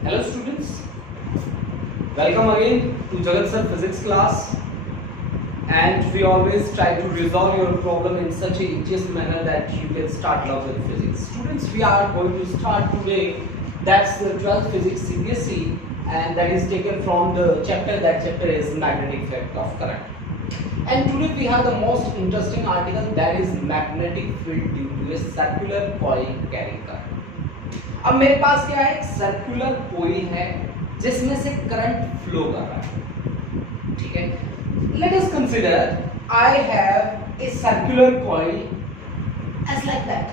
Hello students, welcome again to Jagat Sir Physics class, and we always try to resolve your problem in such a easiest manner that you can start love with physics. Students, we are going to start today, that's the 12th physics CBSE, and that is taken from the chapter, that chapter is magnetic effect of current. And today we have the most interesting article, that is magnetic field due to a circular coil carrying current. अब मेरे पास क्या है, circular coil है जिसमें से current flow कर रहा है, ठीक है. Let us consider I have a circular coil as like that,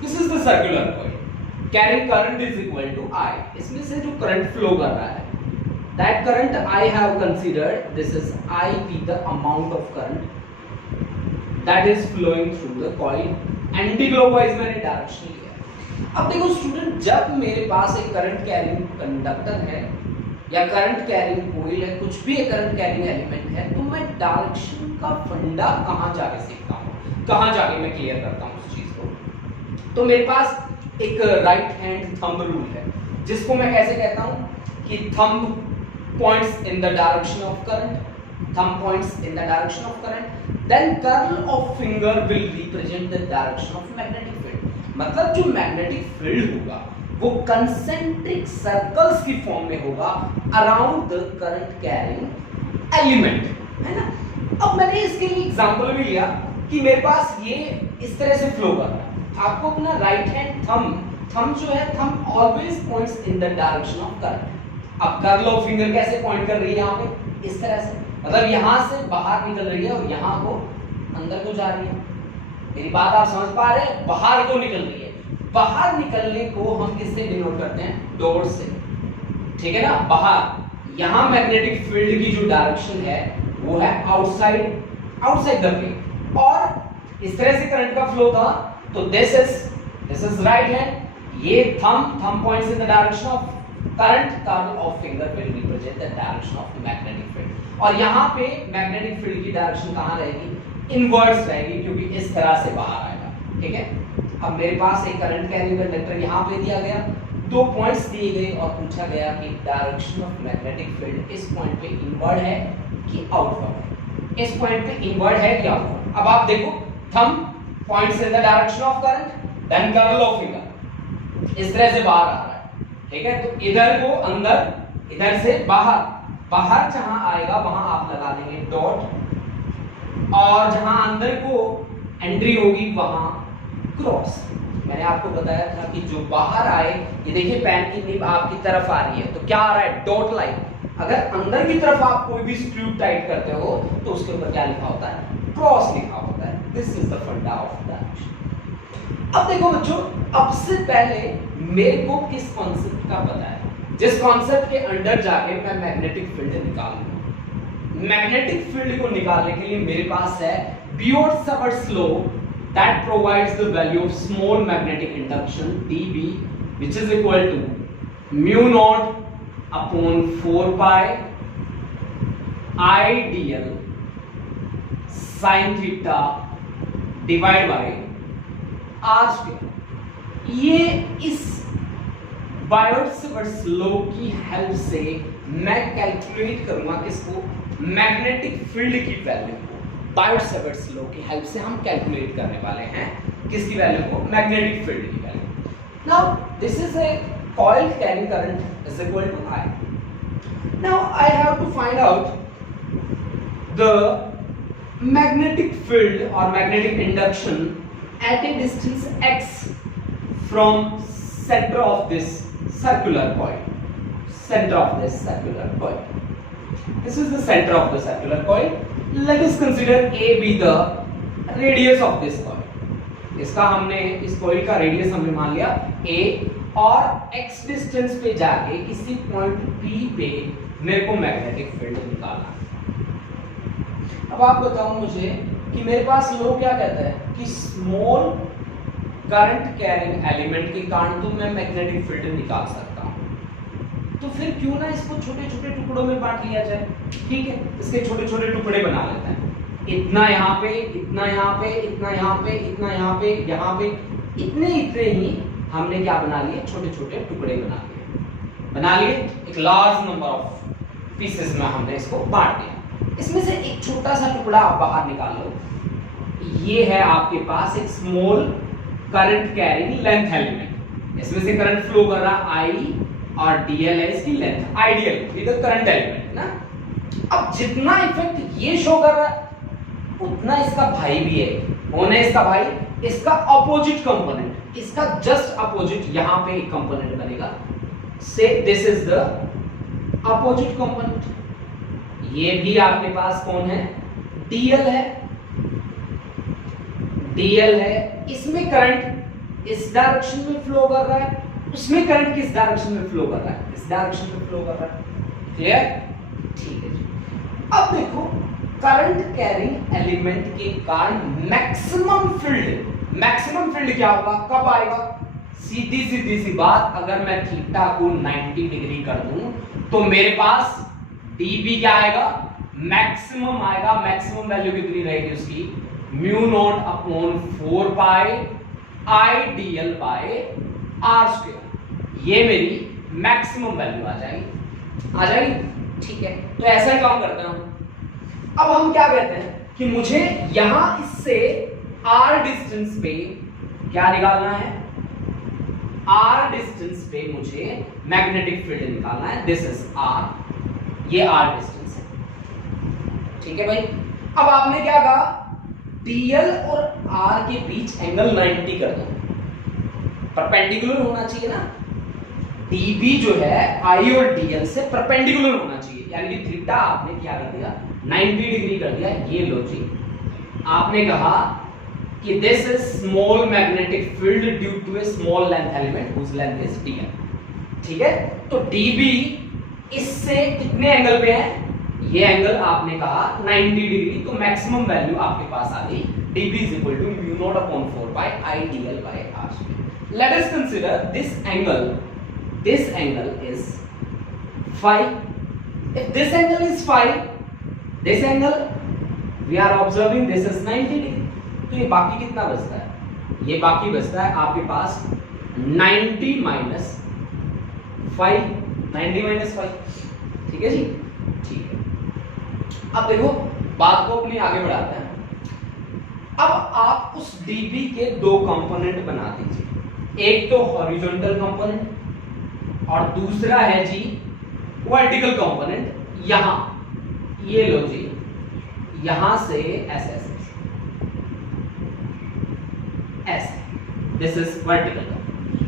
this is the circular coil carrying current is equal to I. इसमें से जो करंट फ्लो कर रहा है, that current I have considered, this is I be the amount of current that is flowing through the coil. Anti clockwise मैंने direction लिया. अब देखो स्टूडेंट, जब मेरे पास एक करंट कैरिंग कंडक्टर है या करंट कैरिंग कोइल है, कुछ भी एक करंट कैरिंग एलिमेंट है, तो मैं डायरेक्शन का फंडा कहां जाके सीखता हूं, कहां जाके मैं क्लियर करता हूं उस चीज को. तो मेरे पास एक राइट हैंड थंब रूल है, जिसको मैं कैसे कहता हूं कि thumb points in the direction of current, thumb points in the direction of current, then curl of finger will represent the direction of magnetic field. मतलब जो magnetic field होगा वो concentric circles की फॉर्म में होगा around the current carrying element, है ना. अब मैंने इसके लिए एग्जांपल भी लिया कि मेरे पास ये इस तरह से फ्लो कर रहा है. आपको अपना राइट हैंड थंब जो है, thumb always points in the direction of current. अब कर्ल ऑफ फिंगर कैसे पॉइंट कर रही है यहाँ पे, इस तरह से, मतलब यहां से बाहर निकल रही है और यहां को अंदर को जा रही है. मेरी बात आप समझ पा रहे हैं, बाहर को निकल रही है. बाहर निकलने को हम किससे डिनोट करते हैं, डॉट से, ठीक है ना. बाहर यहां मैग्नेटिक फील्ड की जो डायरेक्शन है वो है आउटसाइड द प्लेन, और इस तरह से करंट का फ्लो था. तो दिस इज राइट हैंड, ये thumb points in the direction of current, curl of finger will represent the direction of the magnetic field. और यहाँ पे मैग्नेटिक फील्ड की डायरेक्शन कहाँ रहेगी, इनवर्स रहेगी, क्योंकि इस तरह से बाहर आएगा, ठीक है. अब मेरे पास एक करंट कैरिंग कंडक्टर यहाँ पे दिया गया, दो पॉइंट्स दिए गए और पूछा गया कि डायरेक्शन ऑफ मैग्नेटिक फील्ड इस पॉइंट पे इनवर्ड है कि आउटवर्ड है, इस पॉइंट पे इनवर्ड है कि आउटवर्ड. अब आप देखो, thumb points in the direction of current, then curl of finger इस तरह से बाहर आ रहा है, ठीक है. तो इधर को अंदर, इधर से बाहर, बाहर जहां आएगा वहां आप लगा देंगे डॉट, और जहां अंदर को एंट्री होगी वहां क्रॉस. मैंने आपको बताया था कि जो बाहर आए, ये देखिए पेन की निब आपकी तरफ आ रही है, तो क्या आ रहा है, डॉट लाइन. अगर अंदर की तरफ आप कोई भी स्क्रू टाइट करते हो तो उसके ऊपर क्या लिखा होता है, क्रॉस लिखा होता है. दिस इज द फंडा ऑफ डायरेक्शन. अब देखो बच्चों, अब से पहले मेरे को किस कॉन्सेप्ट का पता है, जिस कॉन्सेप्ट के अंडर जाके मैं मैग्नेटिक फील्ड निकालूंगा. मैग्नेटिक फील्ड को निकालने के लिए मेरे पास है beard-Savart's law that provides the value of small magnetic induction dB which is equal to mu naught upon 4 pi I dl sin theta divided by r square. ये इस बायर्ड-सावर्ट्स law की हेल्प से मैं कैलकुलेट करूंगा किसको, मैग्नेटिक फील्ड की value को. बायर्ड-सावर्ट्स law की हेल्प से हम कैलकुलेट करने वाले हैं किसकी वैल्यू को, मैग्नेटिक फील्ड की value. Now this is a coil carrying current is equal to I. Now I have to find out the magnetic field और magnetic induction at a distance x from center of this circular coil. Center of this circular coil. This is the center of the circular coil. Let us consider A be the radius of this coil. इसका हमने, इस coil का radius हमने मान लिया A, और x distance पे जाके इसी point P पे मेरे को magnetic field निकालना. अब आप बताओ मुझे कि मेरे पास लॉ क्या कहता है कि स्मॉल करंट कैरिंग एलिमेंट के कारण तो मैं मैग्नेटिक फील्ड निकाल सकता हूं, तो फिर क्यों ना इसको छोटे छोटे टुकड़ों में बांट लिया जाए. ठीक है, इसके छोटे छोटे टुकड़े बना लेते हैं. इतना यहाँ पे, इतना यहाँ पे, इतना यहाँ पे, इतना यहाँ पे, यहाँ पे, इतने इतने ही हमने क्या बना लिए, छोटे छोटे टुकड़े बना लिए, एक लार्ज नंबर ऑफ पीसेस में हमने इसको बांट दिया। इसमें से एक छोटा सा टुकड़ा आप बाहर निकाल लो, ये है आपके पास एक small current carrying length element, इसमें से करंट फ्लो कर रहा I और dl है इसकी लेंथ, आइडियल इधर करंट एलिमेंट है ना। अब जितना इफेक्ट ये शो कर रहा है उतना इसका भाई भी है, कौन है इसका भाई, इसका अपोजिट कंपोनेंट, इसका जस्ट अपोजिट यहां पे एक कंपोनेंट बनेगा, से this is the opposite component. ये भी आपके पास कौन है, dl है, dl है, इसमें करंट इस डायरेक्शन में फ्लो कर रहा है, उसमें करंट किस डायरेक्शन में फ्लो कर रहा है, इस डायरेक्शन में फ्लो कर रहा है। क्लियर, ठीक है जी। अब देखो करंट कैरिंग एलिमेंट के कारण मैक्सिमम फील्ड क्या होगा, कब आएगा, सीधी सी बात, अगर मैं थीटा को 90 डिग्री कर दूं तो मेरे पास dB क्या आएगा, मैक्सिमम आएगा। मैक्सिमम वैल्यू कितनी रहेगी उसकी, mu not upon 4 pi I dl by r square, ये मेरी मैक्सिमम वैल्यू आ जाएगी, ठीक है। तो ऐसा ही काम करता हूं। अब हम क्या कहते हैं कि मुझे यहां इससे r डिस्टेंस पे क्या निकालना है, r डिस्टेंस पे मुझे मैग्नेटिक फील्ड निकालना है, दिस इज r, ये r डिस्टेंस है, ठीक है भाई। अब आपने क्या कहा, dl और r के बीच एंगल 90 कर दो, परपेंडिकुलर होना चाहिए ना, dB जो है I और dl से परपेंडिकुलर होना चाहिए, यानी कि थीटा आपने क्या कर दिया, 90 डिग्री कर दिया। ये लो जी, आपने कहा कि this is small magnetic field due to a small length element whose length is dl, ठीक है। तो dB इससे कितने एंगल पे है, ये एंगल आपने कहा 90 डिग्री, तो मैक्सिमम वैल्यू आपके पास आ गई, dB is equal to mu naught upon 4 pi I dl by r square. Let us consider this angle is phi. If this angle is phi, this angle we are observing this is 90 degree, तो ये बाकी कितना बचता है, ये बाकी बचता है आपके पास 90 minus phi, 90 minus phi, ठीक है जी, ठीक है। अब देखो बात को अपनी आगे बढ़ाते हैं। अब आप उस dB के दो कंपोनेंट बना दीजिए, एक तो हॉरिजॉन्टल कंपोनेंट और दूसरा है जी वर्टिकल कंपोनेंट। यहां ये लो जी, यहां से ऐसे दिस इज वर्टिकल।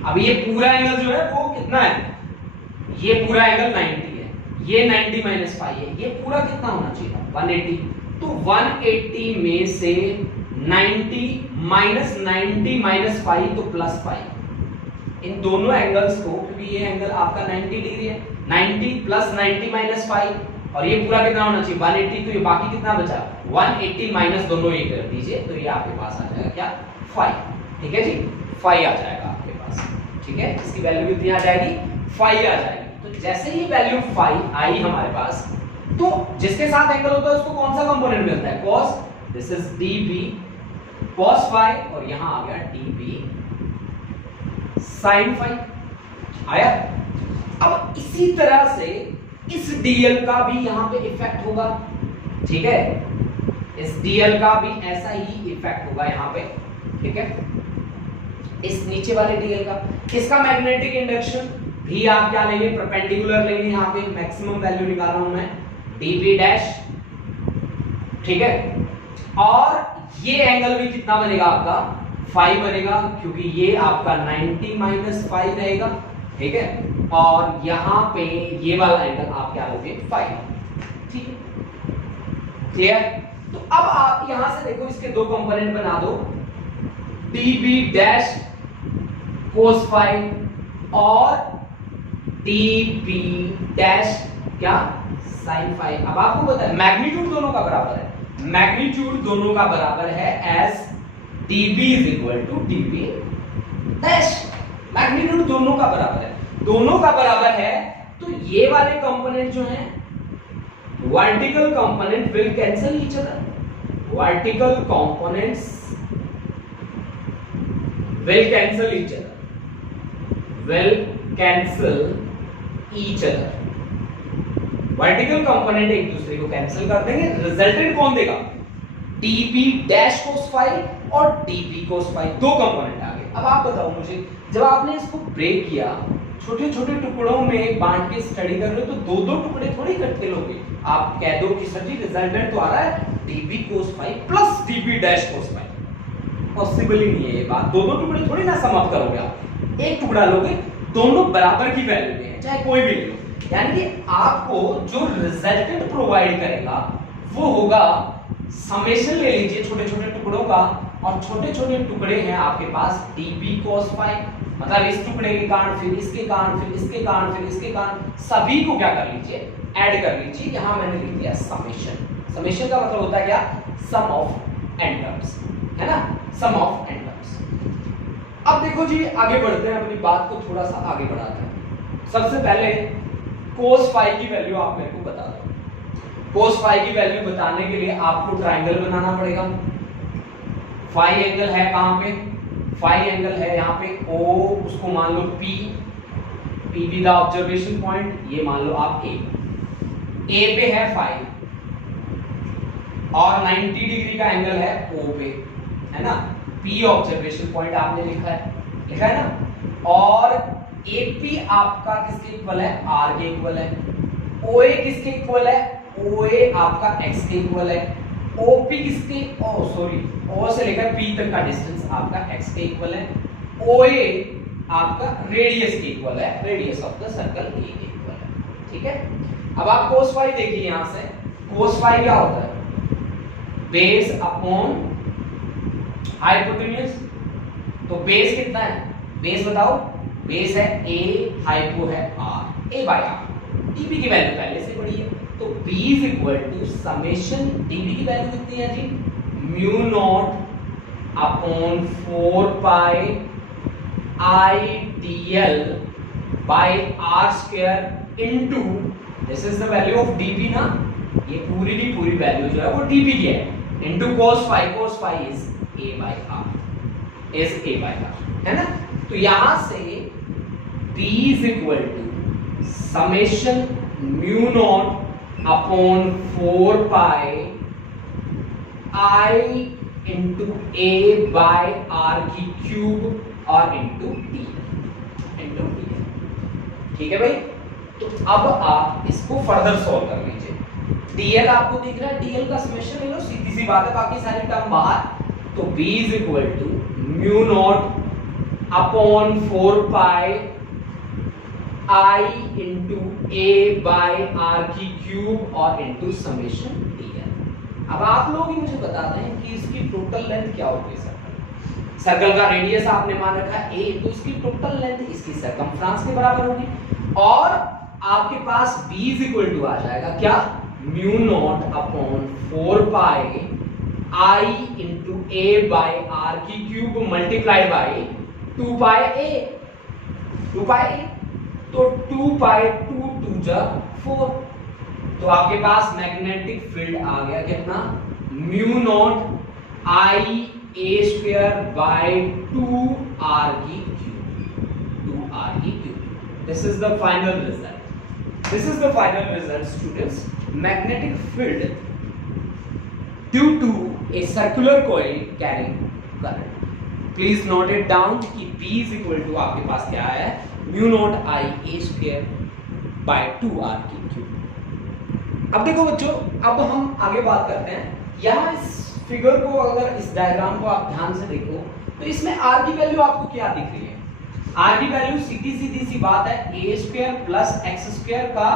अब ये पूरा एंगल जो है वो कितना है, ये पूरा एंगल 90 है, ये 90 माइनस फाइव है, ये पूरा कितना होना चाहिए 180। तो 180 में से 90 माइनस 5 तो प्लस 5। इन दोनों एंगल्स को, क्योंकि ये एंगल आपका 90 डिग्री है, 90 प्लस 90 माइनस 5 और ये पूरा कितना होना चाहिए 180, तो ये बाकी कितना बचा 180 माइनस दोनों ये कर दीजिए, तो ये आपके पास आ जाएगा क्या 5, ठीक है जी, 5 आ जाएगा आपके पास, ठीक है। इसकी वैल्यू कितनी आ जाएगी 5 आ जाएगी। तो जैसे ही वैल्यू 5 आई हमारे पास, तो जिसके साथ एंगल होता है उसको कौन सा कंपोनेंट मिलता है cos, this is dB cos phi और यहां आ गया dB sin phi आया। अब इसी तरह से इस dl का भी यहां पे इफेक्ट होगा, ठीक है, इस dl का भी ऐसा ही इफेक्ट होगा यहां पे, ठीक है, इस नीचे वाले dl का। इसका मैग्नेटिक इंडक्शन भी आप क्या लेंगे परपेंडिकुलर लेंगे, यहां पे मैक्सिमम वैल्यू निकाल रहा हूं मैं dB डैश, ठीक है। और ये एंगल भी कितना बनेगा आपका 5 बनेगा, क्योंकि ये आपका 90 माइनस 5 रहेगा, ठीक है। और यहां पे ये वाला एंगल आप क्या लोगे 5, ठीक है, क्लियर। तो अब आप यहां से देखो इसके दो कंपोनेंट बना दो, dB डैश cos phi और dB डैश क्या sin phi। अब आपको पता है मैग्नीट्यूड दोनों का बराबर है, मैग्नीट्यूड दोनों का बराबर है as dB is equal to dB dash, magnitude दोनों का बराबर है, दोनों का बराबर है। तो ये वाले कंपोनेंट जो हैं vertical component will cancel each other, vertical components will cancel each other, will cancel each other. Vertical component एक दूसरे को कैंसिल कर देंगे, रिजल्टेंट कौन देगा? db डैश cos phi और db cos phi, दो कंपोनेंट आ गए। अब आप बताओ मुझे, जब आपने इसको ब्रेक किया, छोटे छोटे टुकड़ों में बांट के स्टडी कर रहे हो, तो दो दो टुकड़े थोड़ी इकट्ठे लोगे। आप कह दो कि सर जी रिजल्टेंट तो आ रहा है db cos phi plus db dash cos phi, possible ही नहीं है ये बात। दो दो टुकड़े थोड़ी ना सम अप करोगे आप, एक टुकड़ा लोगे, दोनों बराबर की वैल्यू में, चाहे कोई भी लो। यानी कि आपको जो रिजल्टेंट प्रोवाइड करेगा वो होगा, समेशन ले लीजिए छोटे छोटे टुकड़ों का, और छोटे छोटे टुकड़े हैं आपके पास db cos phi, मतलब इस टुकड़े के कारण, फिर इसके कारण, फिर इसके कारण, फिर इसके कारण, सभी को क्या कर लीजिए, ऐड कर लीजिए। यहां मैंने लिख दिया समेशन। समेशन का मतलब होता है क्या? सम ऑफ एन टर्म्स, है ना, सम ऑफ एन टर्म्स। अब देखो जी, आगे बढ़ते हैं, अपनी बात को थोड़ा सा आगे बढ़ाते हैं। सबसे पहले cos phi की वैल्यू आप मेरे को बता दो। cos phi की वैल्यू बताने के लिए आपको ट्रायंगल बनाना पड़ेगा। phi एंगल है कहां पे? phi एंगल है यहाँ पे O, उसको मान लो P, P भी द ऑब्जर्वेशन पॉइंट, ये मान लो आप A पे है phi, और 90 डिग्री का एंगल है O पे, है ना। P ऑब्जर्वेशन पॉइंट आपने लिखा है ना, और AP आपका किसके इक्वल है? R के इक्वल है। OA किसके इक्वल है? OA आपका X के इक्वल है। OP किसके, O से लेकर P तक का डिस्टेंस आपका X के इक्वल है। OA आपका रेडियस के इक्वल है, radius of the circle A के इक्वल है, ठीक है। अब आप cos phi देखिए, यहां से cos phi क्या होता है? Base upon hypotenuse. तो बेस कितना है? बेस बताओ, बेस है A, हाइपो है R, A by R। dB की वैल्यू पहले से बड़ी है, तो B is equal to summation, dB की वैल्यू कितनी है जी? Mu not upon 4 pi IDL by R square into, this is the value of dB ना, ये पूरी की पूरी वैल्यू जो है वो dB की है, into cos phi। cos phi is A by R, is A by R, है ना। तो यहां से B is equal to summation mu not upon 4 pi I into A by R की क्यूब और इंटू D, ठीक है भाई। तो अब आप इसको फर्दर सॉल्व कर लीजिए। DL आपको दिख रहा है, DL का समेशन ले लो, सीधी सी बात है, बाकी सारी टर्म बाहर। तो B is equal to mu not upon 4 pi I into A by R की क्यूब और इंटू समेशन DL। अब आप लोग ही मुझे बता दें कि इसकी टोटल लेंथ क्या होगी सर्कल। सर्कल का रेडियस आपने मान रखा है A, तो इसकी टोटल लेंथ इसकी सर्कमफ्रेंस के बराबर होगी, और आपके पास B इज इक्वल टू आ जाएगा क्या? Mu not upon 4 pi I into A by R की cube multiplied by 2 pi A, 2 pi A, तो 2 पाई 2 2 जा 4, तो आपके पास मैग्नेटिक फील्ड आ गया कितना? Mu not I A square by 2R की क्यूब, 2R की cube. This is the final result, this is the final result students. Magnetic field due to a circular coil carrying current. Please note it down कि B is equal to आपके पास क्या है? Mu not I A square by 2R की cube. अब देखो बच्चों, अब हम आगे बात करते हैं। यहाँ इस फिगर को, अगर इस डायग्राम को आप ध्यान से देखो, तो इसमें R की वैल्यू आपको क्या दिख रही है? R की वैल्यू सीधी सी बात है, A square plus X square का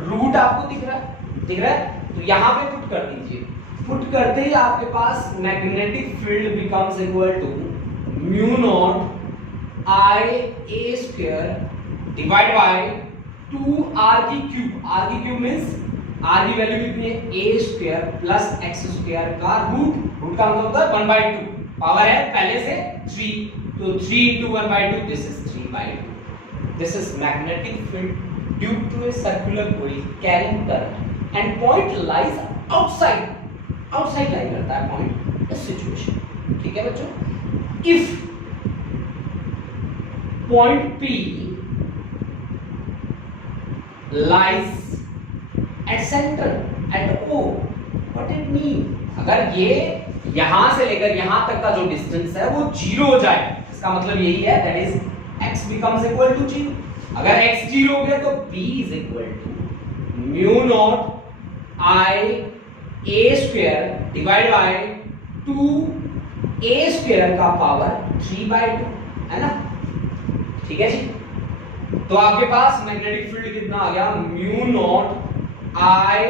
रूट आपको दिख रहा है। तो यहाँ पे पुट कर दीजिए। पुट करते ही आपके पास magnetic field becomes equal to mu not I A स्क्वायर डिवाइड बाय 2R की क्यूब। R की क्यूब मींस R की वैल्यू कितनी है? A square plus X square का रूट का मतलब होता है 1/2, पावर है पहले से 3, तो 3 into 1/2, this is 3/2। This is magnetic field due to a circular coil carrying current and point lies outside lie करता है point इस situation, ठीक है बच्चों। If point P lies at center at O. What it mean? अगर ये यहां से लेकर यहां तक का जो डिस्टेंस है वो 0 हो जाए, इसका मतलब यही है that is x becomes equal to 0. अगर x 0 हो गया तो b is equal to mu naught I a square divided by 2 a square का पावर 3/2, है ना? ठीक है जी। तो आपके पास मैग्नेटिक फील्ड कितना आ गया? Mu not I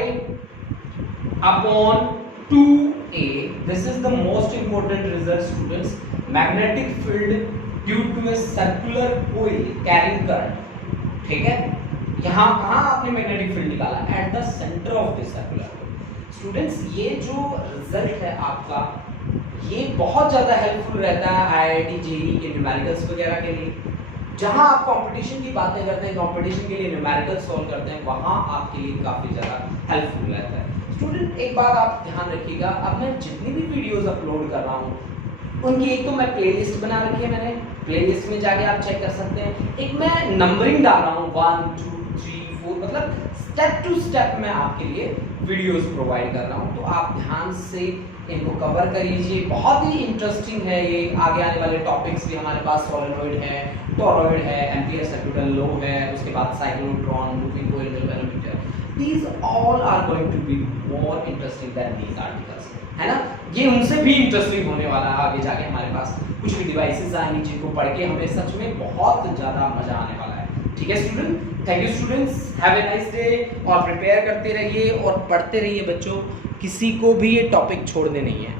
upon 2a. This is the most important result students. Magnetic field due to a circular coil carrying current, ठीक है? यहां कहां आपने मैग्नेटिक फील्ड निकाला? At the centre of this circular coil. Students ये जो result है आपका, ये बहुत ज्यादा हेल्पफुल रहता है आईआईटी जेईई के न्यूमेरिकल्स वगैरह के लिए। जहां आप कंपटीशन की बातें करते हैं, कंपटीशन के लिए न्यूमेरिकल सॉल्व करते हैं, वहां आपके लिए काफी ज्यादा हेल्पफुल रहता है। स्टूडेंट एक बात आप ध्यान रखिएगा, अब मैं जितनी भी वीडियोस अपलोड कर रहा हूं उनकी एक तो मैं प्लेलिस्ट बना रखी है, मैंने प्लेलिस्ट में जाके आप चेक कर सकते हैं। एक मैं नंबरिंग डाल रहा हूं 1 2 3 4, मतलब स्टेप टू स्टेप मैं आपके लिए वीडियोस प्रोवाइड कर रहा हूं, तो आप ध्यान से इनको कवर कर लीजिए। बहुत ही इंटरेस्टिंग है ये। आगे आने वाले टॉपिक्स भी हमारे पास सोलेनॉइड है, टॉरॉइड है, एम्पियर सर्कुलर लॉ है, उसके बाद cyclotron, moving coil, galvanometer. These all are going to be more interesting than these articles, है ना? ये उनसे भी इंटरेस्टिंग होने वाला है। आगे जाके हमारे पास कुछ भी डिवाइसेस आएंगी जिनको पढ़ के हमें सच में बहुत ज्यादा मजा आने वाला है। ठीक है student, thank you students, have a nice day. और प्रिपेयर करते रहिए और पढ़ते रहिए बच्चों, किसी को भी ये टॉपिक छोड़ने नहीं है।